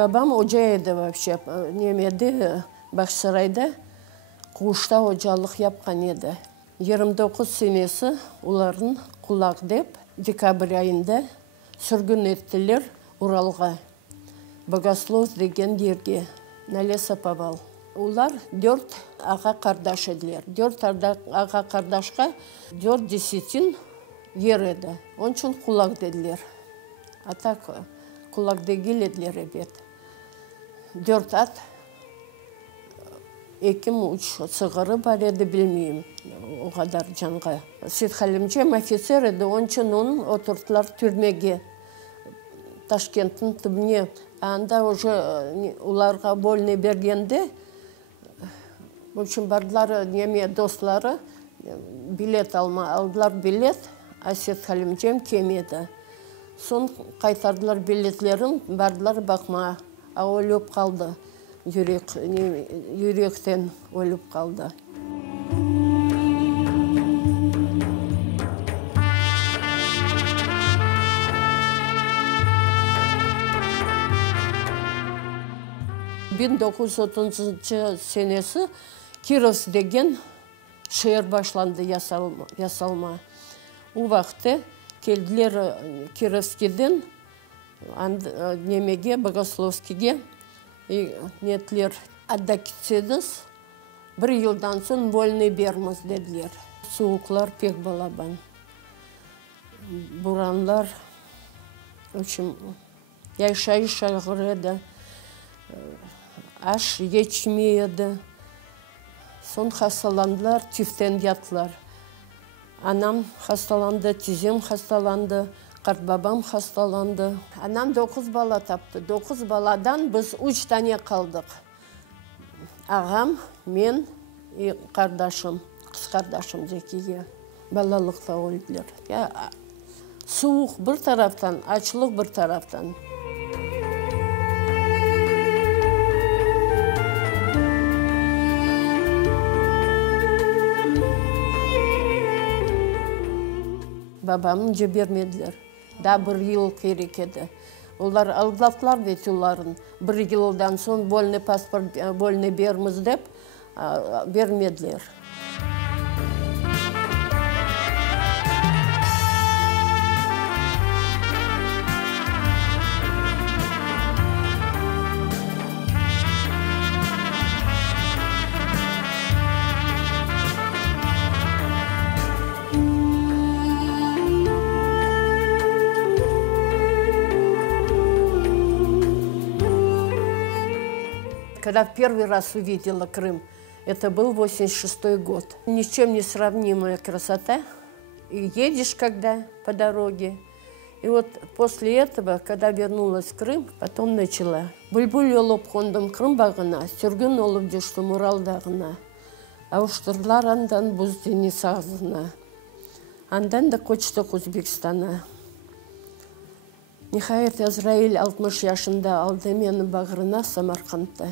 Бабам ожа еді вообще, немеді Бақсарайда қуышта ожалық япқан еді. 29 сенесі оларын құлақ деп декабрь айында сүргін еттілер Уралға. Богослов деген жерге, Нәле-Сапабал. Олар 4 аға қардаш еділер. 4 аға қардашқа 4 десятин ер еді. Onun için құлақ деділер. А так құлақ дегел еділер ебет. 4 ат, 2-3 сығыры бар еді, білмеймін. O kadar canға. Сейтхалимжем офицер еді, onun için onun oturttular türmеге. Ташкенттің түбіне. Анда уже оларға больный бергенде, в общем, бардылары неме достлары билет алдылар билет, а Сейтхалимжем кемеді. Сон қайтардылар билетлерін, бардылар бақма, а өліп қалды. Жүректен өліп қалды. Bin 1930 senesi Kiros деген шehir başlandı yasalma. O vaxtı keldiler Kirovskiden немеге, Богословскиге нетілер ада кетседіз, 1 yıldan soң вольный берміз деділер. Суықлар пек балабан. Буранлар, в общем, яйшай шағыреді. Аш ечмейді. Сон хасталандылар, тифтен ятылар. Анам хасталанды, тизем хасталанды, қартбабам хасталанды. Анам 9 бала тапты. 9 баладан біз 3 тане қалдық. Ағам, мен и қардашым, қыз қардашым Зекиге. Балалықта өлділер. Суық бір тараптан, açlıq бір тараптан. Babamın жібермеділер. Да 1 yıl керек еді. Олар алдатылар бет оларын. 1 yıldan соң вольный паспорт, вольный берміз деп бермеділер. Когда в первый раз увидела Крым, это был 86-й год. Ни с чем не сравнимая красота. И едешь когда по дороге. И вот после этого, когда вернулась в Крым, потом начала. Бүлбүл олып қондым Крым бағына, сүргін олып жүштім Уралдағына. Ауштырлар андан бұз дені сағызына. Андан да көчтік Өзбекстана. Нихаят Азраиль 60 yaşında aldı meni bağrına Samarkand'da.